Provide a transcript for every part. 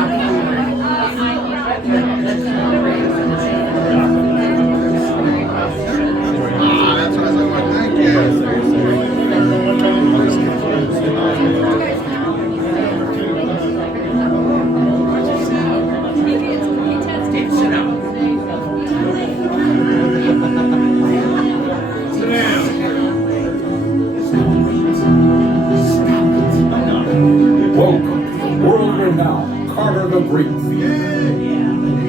That's what I was going, thank you. Welcome to the world-renowned Carter the Great Theater.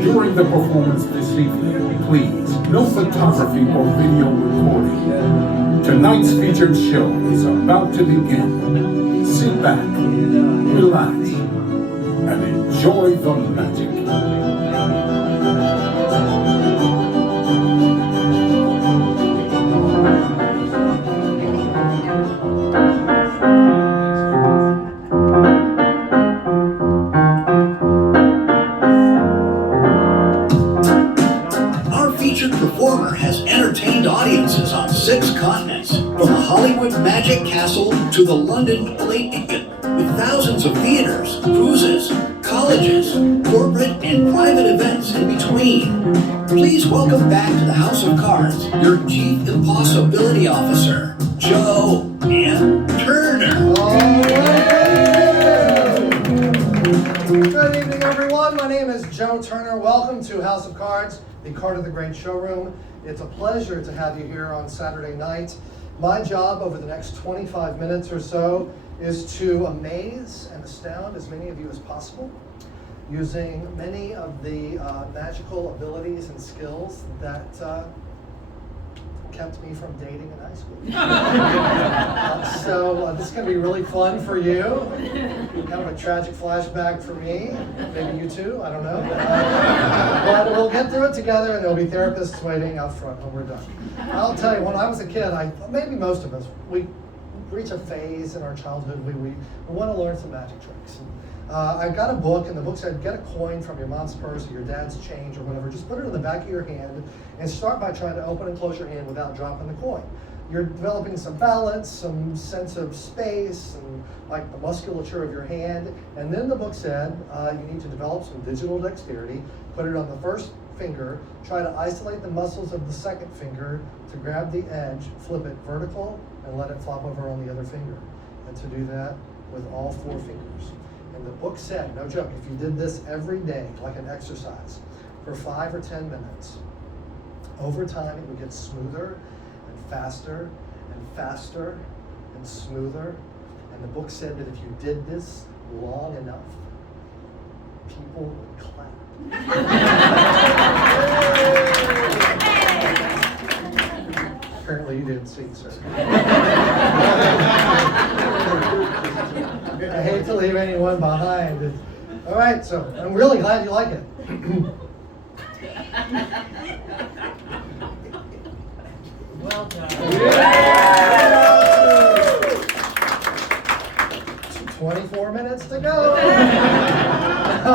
During the performance this evening, please, no photography or video recording. Tonight's featured show is about to begin. Sit back, relax, and enjoy the magic. Performer has entertained audiences on 6 continents, from the Hollywood Magic Castle to the London Palladium, with thousands of theaters, cruises, colleges, corporate and private events in between. Please welcome back to the House of Cards your Chief Impossibility Officer, Joe Ann Turner. Good evening, everyone. My name is Joe Turner. Welcome to House of Cards, the Carter the Great showroom. It's a pleasure to have you here on Saturday night. My job over the next 25 minutes or so is to amaze and astound as many of you as possible using many of the magical abilities and skills that kept me from dating in high school. So this is going to be really fun for you. Kind of a tragic flashback for me. Maybe you too, I don't know. But we'll get through it together, and there'll be therapists waiting out front when we're done. I'll tell you, when I was a kid, maybe most of us, we reach a phase in our childhood we want to learn some magic tricks. I got a book, and the book said, get a coin from your mom's purse or your dad's change or whatever. Just put it in the back of your hand and start by trying to open and close your hand without dropping the coin. You're developing some balance, some sense of space, and like the musculature of your hand. And then the book said, you need to develop some digital dexterity, put it on the first finger, try to isolate the muscles of the second finger to grab the edge, flip it vertical, and let it flop over on the other finger. And to do that with all 4 fingers. And the book said, no joke, if you did this every day, like an exercise, for 5 or 10 minutes, over time it would get smoother and faster and faster and smoother. And the book said that if you did this long enough, people would clap. Apparently you didn't see, sir. I hate to leave anyone behind. All right, so I'm really glad you like it. Well done. Yeah. 24 minutes to go.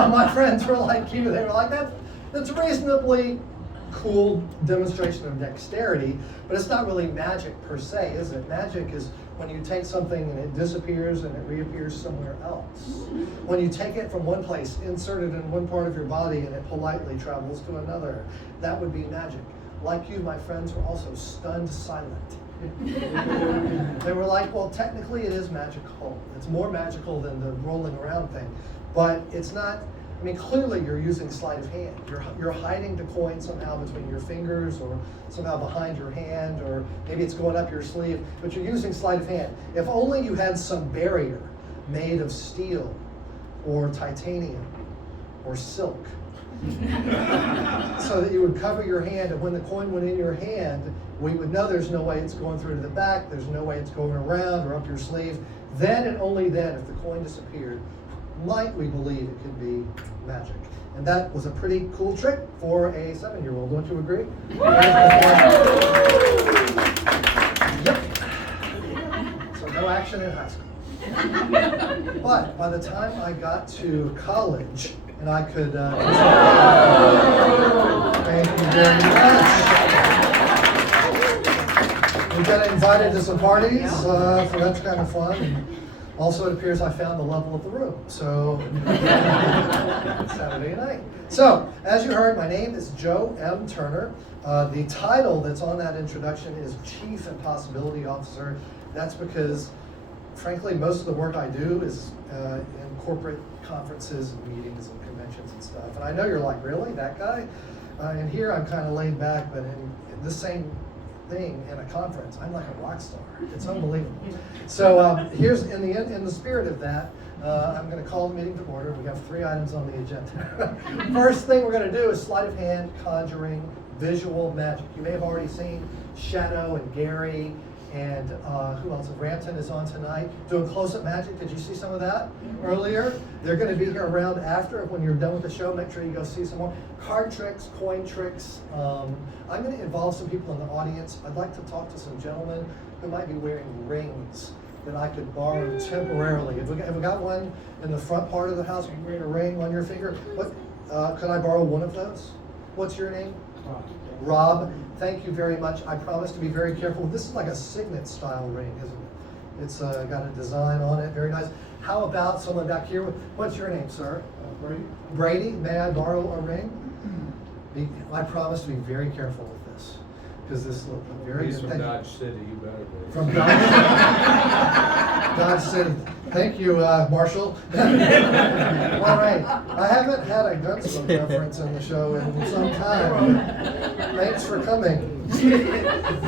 My friends were like you. They were like, that's a reasonably cool demonstration of dexterity, but it's not really magic per se, is it? Magic is when you take something and it disappears and it reappears somewhere else. When you take it from one place, insert it in one part of your body, and it politely travels to another. That would be magic. Like you, my friends were also stunned silent. They were like, well, technically it is magical. It's more magical than the rolling around thing, but it's not. I mean, clearly you're using sleight of hand. You're hiding the coin somehow between your fingers or somehow behind your hand, or maybe it's going up your sleeve, but you're using sleight of hand. If only you had some barrier made of steel or titanium or silk so that you would cover your hand, and when the coin went in your hand, we would know there's no way it's going through to the back, there's no way it's going around or up your sleeve. Then and only then, if the coin disappeared, might we believe it could be magic. And that was a pretty cool trick for a 7-year-old, don't you agree? Yep. So no action in high school. But by the time I got to college, and I could, thank you very much. We got invited to some parties, so that's kind of fun. And also, it appears I found the level of the room. So right. So, as you heard, my name is Joe M. Turner. The title that's on that introduction is Chief Impossibility Officer. That's because, frankly, most of the work I do is in corporate conferences and meetings and conventions and stuff. And I know you're like, really, that guy? And here I'm kind of laid back, but in the same thing in a conference, I'm like a rock star. It's unbelievable. So here's in the spirit of that, I'm going to call the meeting to order. We have 3 items on the agenda. First thing we're going to do is sleight of hand, conjuring, visual magic. You may have already seen Shadow and Gary and who else? Rampton is on tonight doing close-up magic. Did you see some of that earlier? They're going to be here around after. When you're done with the show, make sure you go see some more. Card tricks, coin tricks. I'm going to involve some people in the audience. I'd like to talk to some gentlemen who might be wearing rings that I could borrow temporarily. Have we got one in the front part of the house? Are you wearing a ring on your finger? What? Could I borrow one of those? What's your name? Rob, thank you very much. I promise to be very careful. This is like a signet style ring, isn't it? It's got a design on it, very nice. How about someone back here? What's your name, sir? Brady. Brady, may I borrow a ring? I promise to be very careful with this, because this looks very He's good. from Dodge City, you better be. From Dodge, Dodge City. Thank you, Marshall. All right. I haven't had a Gunsmoke reference in the show in some time. Thanks for coming.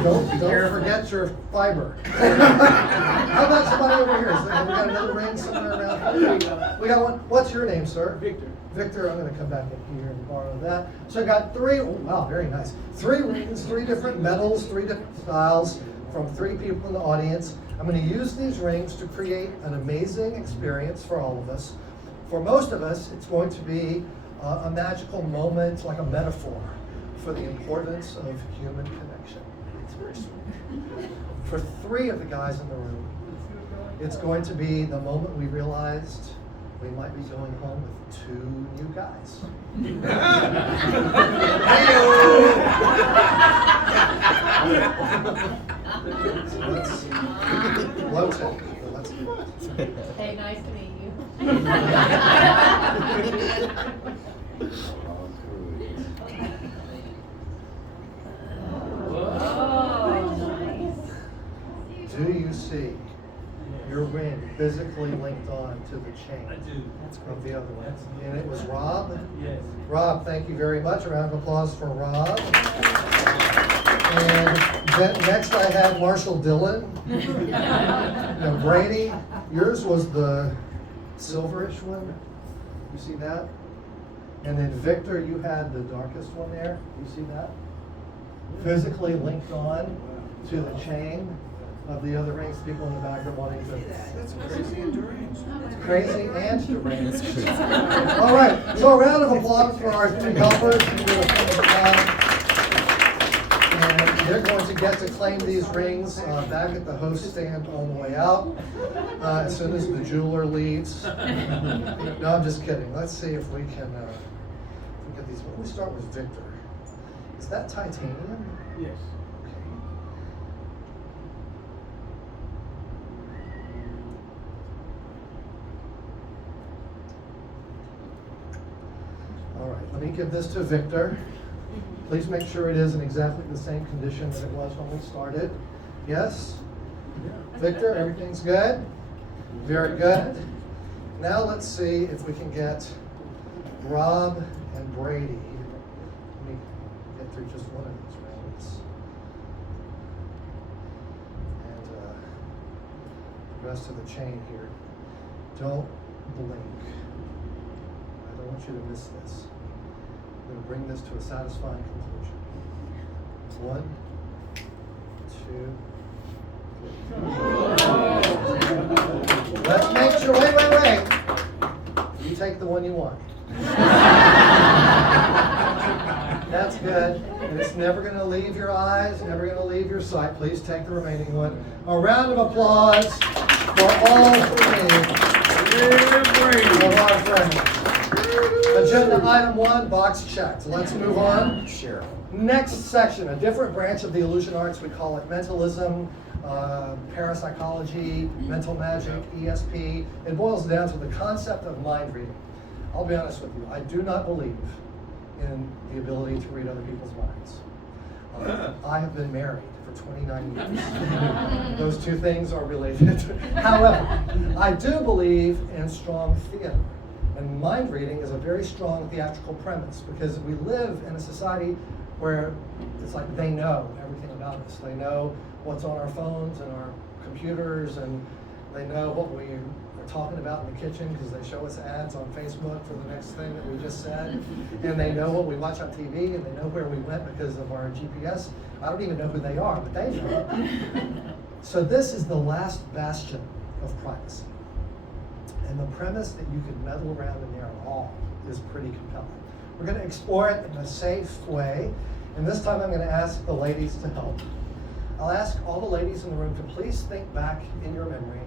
Don't forget your fiber. How about somebody over here? Have we got another ring somewhere around here? We got one. What's your name, sir? Victor. Victor, I'm going to come back in here and borrow that. So I got 3, oh, wow, very nice. 3 rings, 3 different metals, 3 different styles from 3 people in the audience. I'm going to use these rings to create an amazing experience for all of us. For most of us, it's going to be a magical moment, like a metaphor for the importance of human connection. It's very sweet. For 3 of the guys in the room, it's going to be the moment we realized we might be going home with 2 new guys. Low tech, but let's do it. Hey, nice to meet you. Oh, nice. Do you see your ring physically linked on to the chain? I do. Of the other one. And it was Rob? Yes. Rob, thank you very much. A round of applause for Rob. And then next I have Marshall Dillon. Now Brady, yours was the silverish one. You see that? And then Victor, you had the darkest one there. You see that? Physically linked on to the chain of the other rings. People in the back are wanting to. That's crazy and deranged. Crazy and deranged. All right, so a round of applause for our 3 helpers. And they're going to get to claim these rings back at the host stand on the way out, as soon as the jeweler leaves. No, I'm just kidding. Let's see if we can get these. Let me start with Victor. Is that titanium? Yes. All right, let me give this to Victor. Please make sure it is in exactly the same condition that it was when we started. Yes? Victor, everything's good? Very good. Now let's see if we can get Rob and Brady. Let me get through just one of these rounds. And the rest of the chain here. Don't blink. I don't want you to miss this. I'm going to bring this to a satisfying conclusion. 1, 2, 3. Let's make sure. Wait. You take the one you want. That's good. And it's never going to leave your eyes, never going to leave your sight. Please take the remaining one. A round of applause for all 3 of our friends. Agenda item 1, box checked. Let's move on. Sure. Next section, a different branch of the illusion arts. We call it mentalism, parapsychology, mental magic, ESP. It boils down to the concept of mind reading. I'll be honest with you, I do not believe in the ability to read other people's minds. I have been married for 29 years. Those two things are related. However, I do believe in strong theater. And mind reading is a very strong theatrical premise because we live in a society where it's like they know everything about us. They know what's on our phones and our computers, and they know what we are talking about in the kitchen because they show us ads on Facebook for the next thing that we just said. And they know what we watch on TV, and they know where we went because of our GPS. I don't even know who they are, but they know. So this is the last bastion of privacy. And the premise that you could meddle around in there at all is pretty compelling. We're going to explore it in a safe way, and this time I'm going to ask the ladies to help. I'll ask all the ladies in the room to please think back in your memory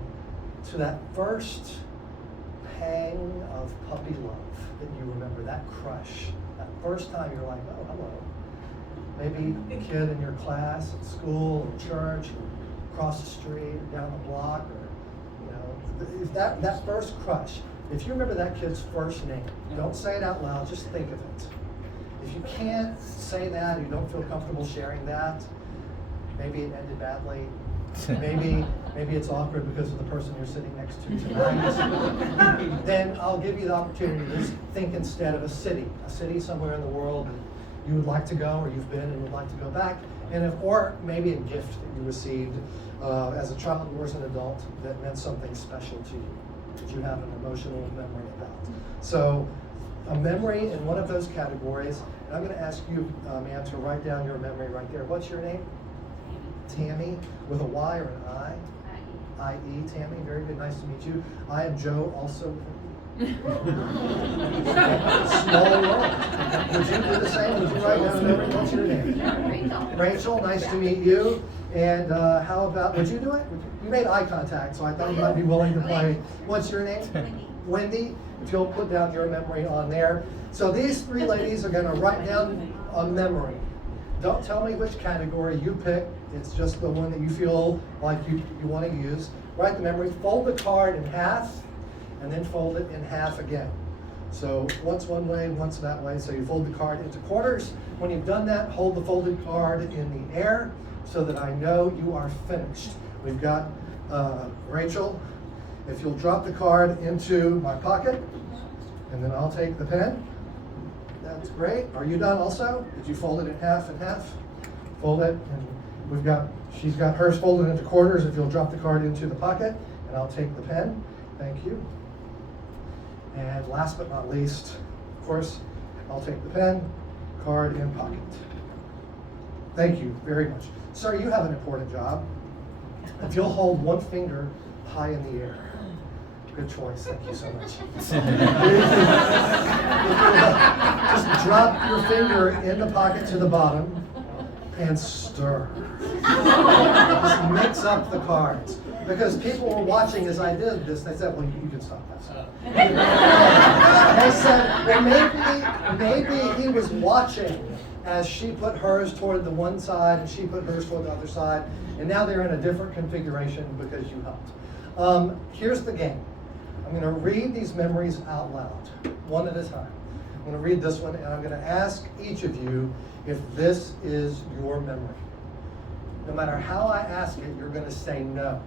to that first pang of puppy love that you remember, that crush, that first time you're like, oh, hello. Maybe a kid in your class, at school, or church, or across the street, or down the block, or if that first crush, if you remember that kid's first name, don't say it out loud, just think of it. If you can't say that, you don't feel comfortable sharing that, maybe it ended badly, maybe it's awkward because of the person you're sitting next to tonight, then I'll give you the opportunity to just think instead of a city somewhere in the world that you would like to go, or you've been and would like to go back, or maybe a gift that you received as a child or as an adult that meant something special to you, that you have an emotional memory about. So a memory in one of those categories, and I'm going to ask you, ma'am, to write down your memory right there. What's your name? Tammy, with a Y or an I? I-E, Tammy, very good, nice to meet you. I am Joe, also. Small world. Would you do the same? Would you write down a memory? What's your name? Rachel, nice to meet you. And how about, would you do it? You made eye contact, so I thought you might be willing to play. What's your name? Wendy. If you'll put down your memory on there. So these three ladies are going to write down a memory. Don't tell me which category you pick. It's just the one that you feel like you want to use. Write the memory, fold the card in half, and then fold it in half again. So once one way, once that way. So you fold the card into quarters. When you've done that, hold the folded card in the air so that I know you are finished. We've got Rachel. If you'll drop the card into my pocket, and then I'll take the pen. That's great. Are you done also? Did you fold it in half and half? Fold it, and she's got hers folded into quarters. If you'll drop the card into the pocket, and I'll take the pen. Thank you. And last but not least, of course, I'll take the pen, card in pocket. Thank you very much. Sir, you have an important job. If you'll hold one finger high in the air. Good choice. Thank you so much. Just drop your finger in the pocket to the bottom and stir. Just mix up the cards. Because people were watching as I did this, they said, well, you can stop that. They said, well, maybe he was watching as she put hers toward the one side and she put hers toward the other side, and now they're in a different configuration because you helped. Here's the game. I'm going to read these memories out loud, one at a time. I'm going to read this one, and I'm going to ask each of you if this is your memory. No matter how I ask it, you're going to say no.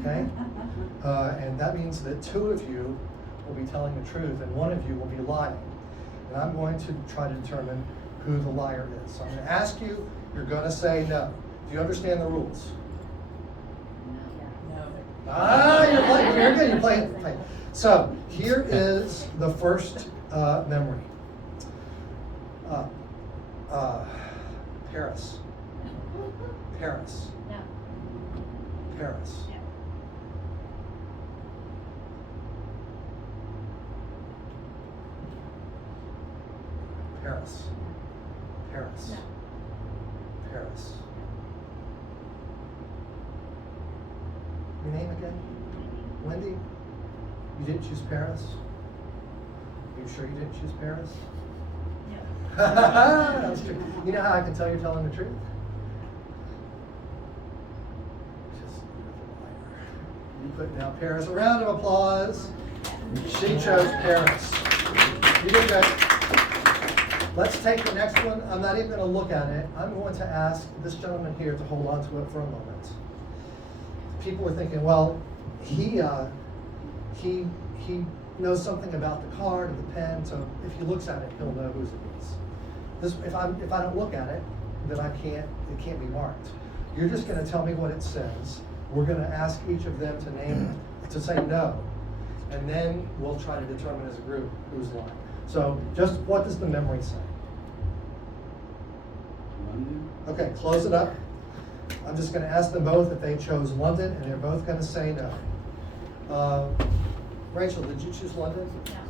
Okay? And that means that two of you will be telling the truth, and one of you will be lying. And I'm going to try to determine who the liar is. So I'm going to ask you, you're going to say no. Do you understand the rules? You're playing. Very good. You're playing. So here is the first memory. Paris. Paris. No. Paris. No. Paris. Paris. No. Paris. Your name again? Wendy? You didn't choose Paris? Are you sure you didn't choose Paris? No. That's true. You know how I can tell you're telling the truth? Just you're the liar. You put down Paris. A round of applause She chose Paris. You did good. Let's take the next one. I'm not even going to look at it. I'm going to ask this gentleman here to hold on to it for a moment. People are thinking, well, he knows something about the card or the pen, so if he looks at it, he'll know whose it is. If I don't look at it, then it can't be marked. You're just going to tell me what it says. We're going to ask each of them to name, to say no, and then we'll try to determine as a group who's lying. So just what does the memory say? London? Okay, close it up. I'm just going to ask them both if they chose London, and they're both going to say no. Rachel, did you choose London? No.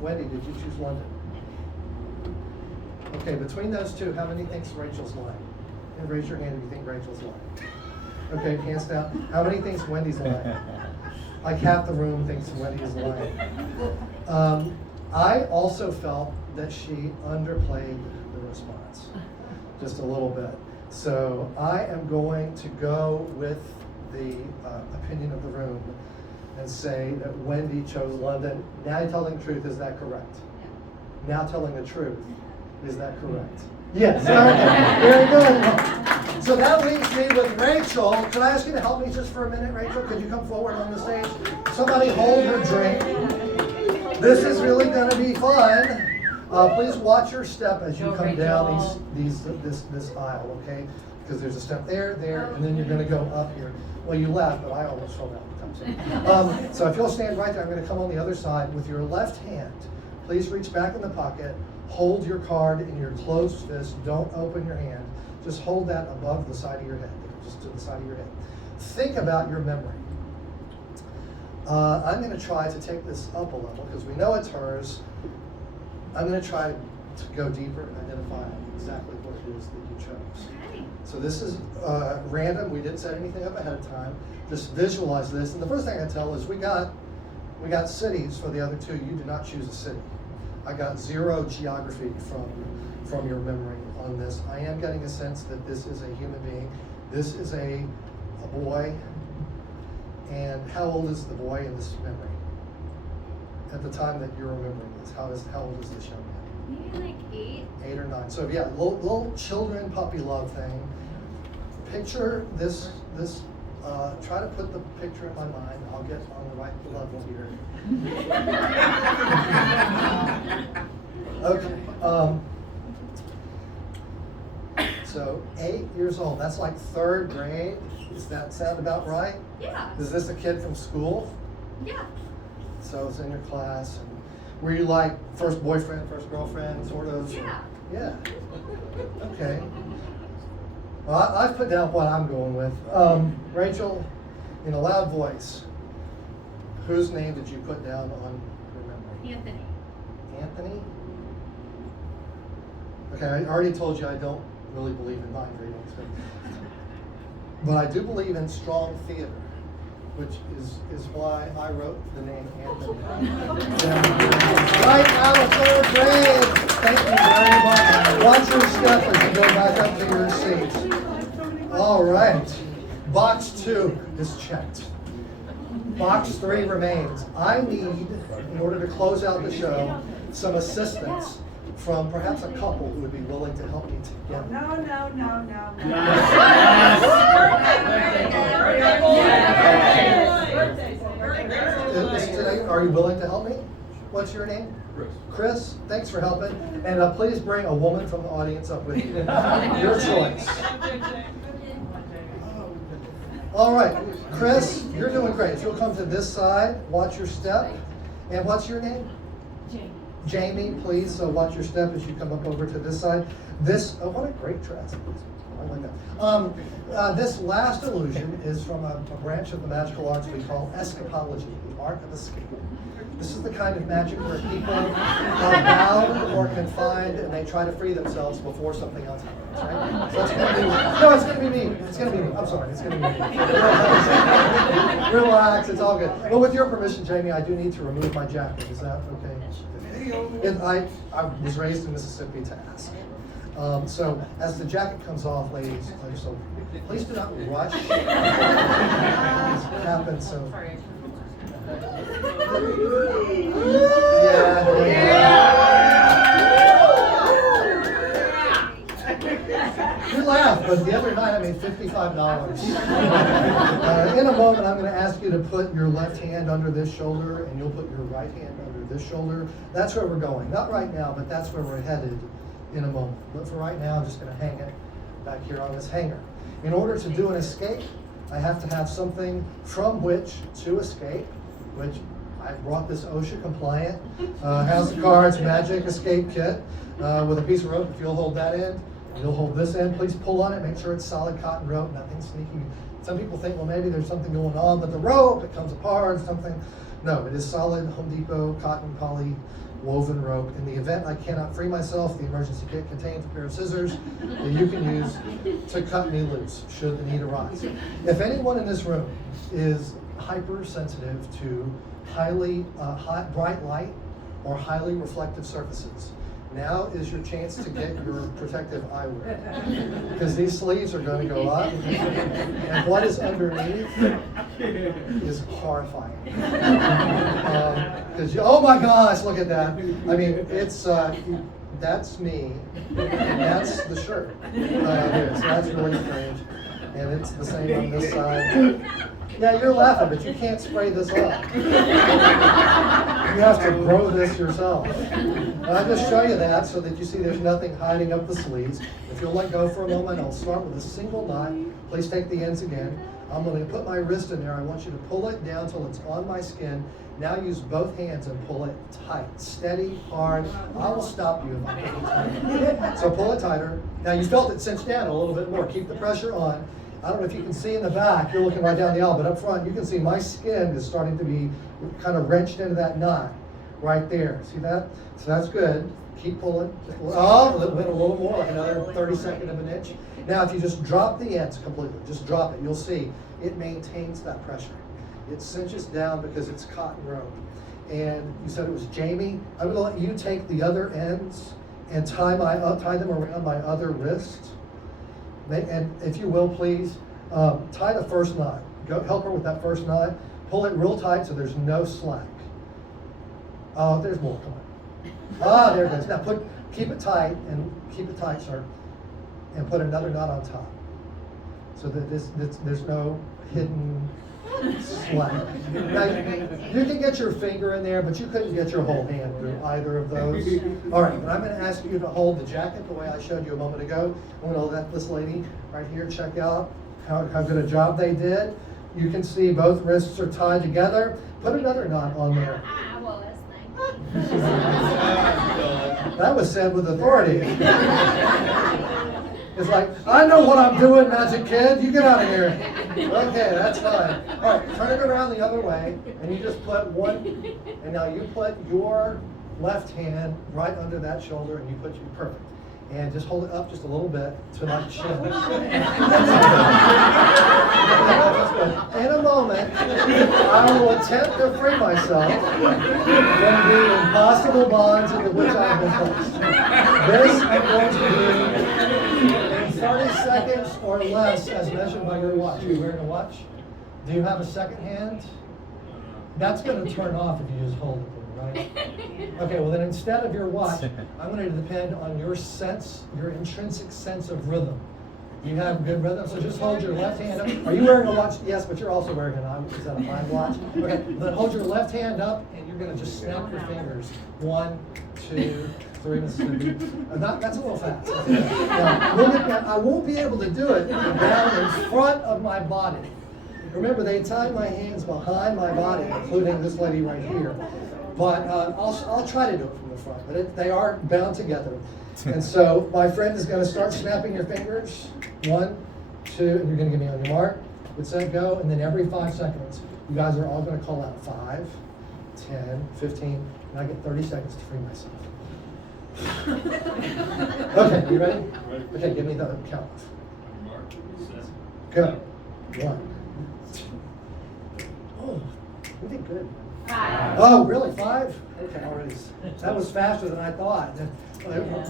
Wendy, did you choose London? Okay, between those two, how many thinks Rachel's lying? And raise your hand if you think Rachel's lying. Okay, hands down. How many thinks Wendy's lying? Like half the room thinks Wendy is lying. I also felt that she underplayed the response just a little bit. So I am going to go with the opinion of the room and say that Wendy chose London. Now you're telling the truth, is that correct? Now telling the truth, is that correct? Yes, okay, very good. So that leaves me with Rachel. Could I ask you to help me just for a minute, Rachel? Could you come forward on the stage? Somebody hold her drink. This is really going to be fun. Please watch your step as you come down this aisle, okay? Because there's a step there, and then you're going to go up here. Well, you laughed, but I almost fell down. So if you'll stand right there, I'm going to come on the other side. With your left hand, please reach back in the pocket. Hold your card in your closed fist. Don't open your hand. Just hold that above the side of your head, just to the side of your head. Think about your memory. I'm going to try to take this up a level because we know it's hers. I'm going to try to go deeper and identify exactly what it is that you chose. Okay. So this is random. We didn't set anything up ahead of time. Just visualize this. And the first thing I tell is we got cities for the other two. You did not choose a city. I got 0 geography from your memory on this. I am getting a sense that this is a human being. This is a boy. And how old is the boy in this memory? At the time that you're remembering this, how old is this young man? Maybe like 8. 8 or 9. So yeah, little children puppy love thing. Picture this. Try to put the picture in my mind. I'll get on the right level here. Okay. So 8 years old. That's like 3rd grade. Does that sound about right? Yeah. Is this a kid from school? Yeah. So it's in your class. And were you like first boyfriend, first girlfriend, sort of? Yeah. Yeah. Okay. Well, I've put down what I'm going with. Rachel, in a loud voice, whose name did you put down on your memory? Anthony. Anthony? Okay, I already told you I don't really believe in mind readings, but I do believe in strong theater, which is why I wrote the name Anthony. Right out of 3rd grade. Thank you very much. Watch your step as you go back up to your seats. All right. Box 2 is checked. Box 3 remains. I need, in order to close out the show, some assistance from perhaps a couple who would be willing to help me together. No. Today, are you willing to help me? What's your name? Chris, thanks for helping. And please bring a woman from the audience up with you. Your choice. All right, Chris, you're doing great. If you'll come to this side, watch your step. And what's your name? Jamie, please watch your step as you come up over to this side. Oh, what a great dress. I like that. This last illusion is from a branch of the magical arts we call escapology, the art of escape. This is the kind of magic where people are bound or confined and they try to free themselves before something else happens, right? So it's going to be, no, it's going to be me. It's going to be me. I'm sorry, it's going to be me. Relax, it's all good. Well, with your permission, Jamie, I do need to remove my jacket. Is that okay? And I was raised in Mississippi to ask. So as the jacket comes off, ladies, so please do not rush. This happens. So You laugh, but the other night I made $55. In a moment, I'm going to ask you to put your left hand under this shoulder, and you'll put your right hand under this shoulder. That's where we're going. Not right now, but that's where we're headed in a moment. But for right now, I'm just going to hang it back here on this hanger. In order to do an escape, I have to have something from which to escape, which I brought this OSHA compliant House of Cards Magic Escape Kit with a piece of rope. If you'll hold that end, you'll hold this end. Please pull on it. Make sure it's solid cotton rope, nothing sneaky. Some people think, well, maybe there's something going on with the rope. It comes apart, something. No, it is solid Home Depot cotton poly woven rope. In the event I cannot free myself, the emergency kit contains a pair of scissors that you can use to cut me loose should the need arise. If anyone in this room is hypersensitive to highly bright light or highly reflective surfaces, now is your chance to get your protective eyewear, because these sleeves are going to go up, and what is underneath is horrifying. Oh my gosh, look at that! I mean, it's that's me, and that's the shirt. So that's really strange, and it's the same on this side. Yeah, you're laughing, but you can't spray this off. You have to grow this yourself. And I'll just show you that so that you see there's nothing hiding up the sleeves. If you'll let go for a moment, I'll start with a single knot. Please take the ends again. I'm going to put my wrist in there. I want you to pull it down till it's on my skin. Now use both hands and pull it tight. Steady, hard. I will stop you if I pull it tight. So pull it tighter. Now you felt it cinch down a little bit more. Keep the pressure on. I don't know if you can see in the back, you're looking right down the aisle, but up front you can see my skin is starting to be kind of wrenched into that knot right there. See that? So that's good. Keep pulling. Oh, it went a little more, like another 32nd of an inch. Now if you just drop the ends completely, just drop it, you'll see it maintains that pressure. It cinches down because it's cotton rope. And you said it was Jamie. I'm going to let you take the other ends and tie them around my other wrist. And if you will, please, tie the first knot. Go help her with that first knot. Pull it real tight so there's no slack. Oh, there's more. Come on. Ah, there it is. Now keep it tight, sir, and put another knot on top, so that there's no hidden slack. Now, you can get your finger in there, but you couldn't get your whole hand through either of those. All right, but I'm going to ask you to hold the jacket the way I showed you a moment ago. I'm going to let this lady right here check out how good a job they did. You can see both wrists are tied together. Put another knot on there. Well, that's nice. That was said with authority. It's like, I know what I'm doing, Magic Kid. You get out of here. Okay, that's fine. All right, turn it around the other way, and you just put one, and now you put your left hand right under that shoulder, and you put your, perfect. And just hold it up just a little bit to my chin. In a moment, I will attempt to free myself from the impossible bonds into which I have been placed. This I'm going to do in 30 seconds or less as measured by your watch. Are you wearing a watch? Do you have a second hand? That's going to turn off if you just hold it there, right? Okay, well then instead of your watch, I'm going to depend on your sense, your intrinsic sense of rhythm. You have good rhythm, so just hold your left hand up. Are you wearing a watch? Yes, but you're also wearing is that a mind watch? Okay, then hold your left hand up, and you're going to just snap your fingers. 1, 2, 3, Mississippi. That's a little fast. Now, we'll get that. I won't be able to do it down in front of my body. Remember, they tied my hands behind my body, including this lady right here. But I'll try to do it from the front. But they are bound together. And so my friend is going to start snapping your fingers. 1, 2, and you're going to give me on your mark. Good, set, go. And then every 5 seconds, you guys are all going to call out 5, 10, 15, and I get 30 seconds to free myself. Okay, you ready? Okay, give me the count. Go. 1. Oh, we did good. 5. Oh, really? 5? Okay, already. That was faster than I thought.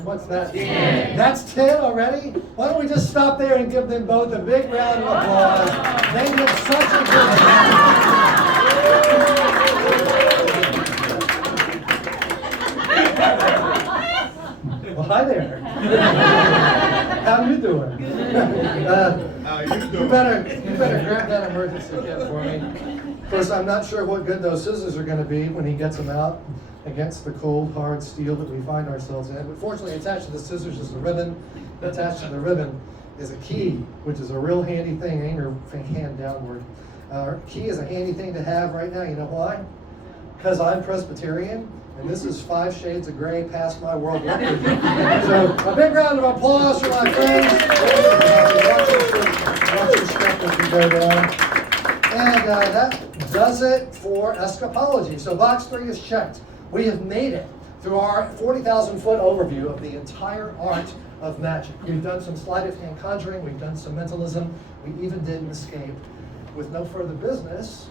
What's that? 10. That's 10 already? Why don't we just stop there and give them both a big round of applause? They did such a good job. Well, hi there. How you doing? You better grab that emergency kit for me. Of course, I'm not sure what good those scissors are going to be when he gets them out against the cold, hard steel that we find ourselves in. But fortunately, attached to the scissors is the ribbon. Attached to the ribbon is a key, which is a real handy thing. Aim your hand downward. Key is a handy thing to have right now. You know why? Because I'm Presbyterian, and this is 5 shades of gray past my world record. So a big round of applause for my friends. Watch your step as we go down. And that does it for escapology. So box 3 is checked. We have made it through our 40,000-foot overview of the entire art of magic. We've done some sleight of hand conjuring, we've done some mentalism, we even did an escape. With no further business,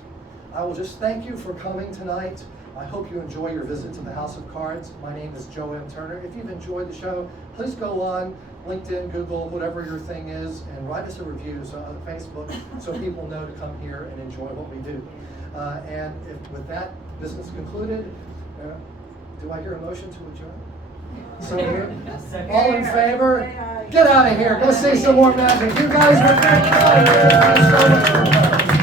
I will just thank you for coming tonight. I hope you enjoy your visit to the House of Cards. My name is Joe M. Turner. If you've enjoyed the show, please go on LinkedIn, Google, whatever your thing is, and write us a review on Facebook so people know to come here and enjoy what we do. And with that business concluded, do I hear a motion to adjourn? So all in favor? Get out of here. Go see some more magic. You guys were great.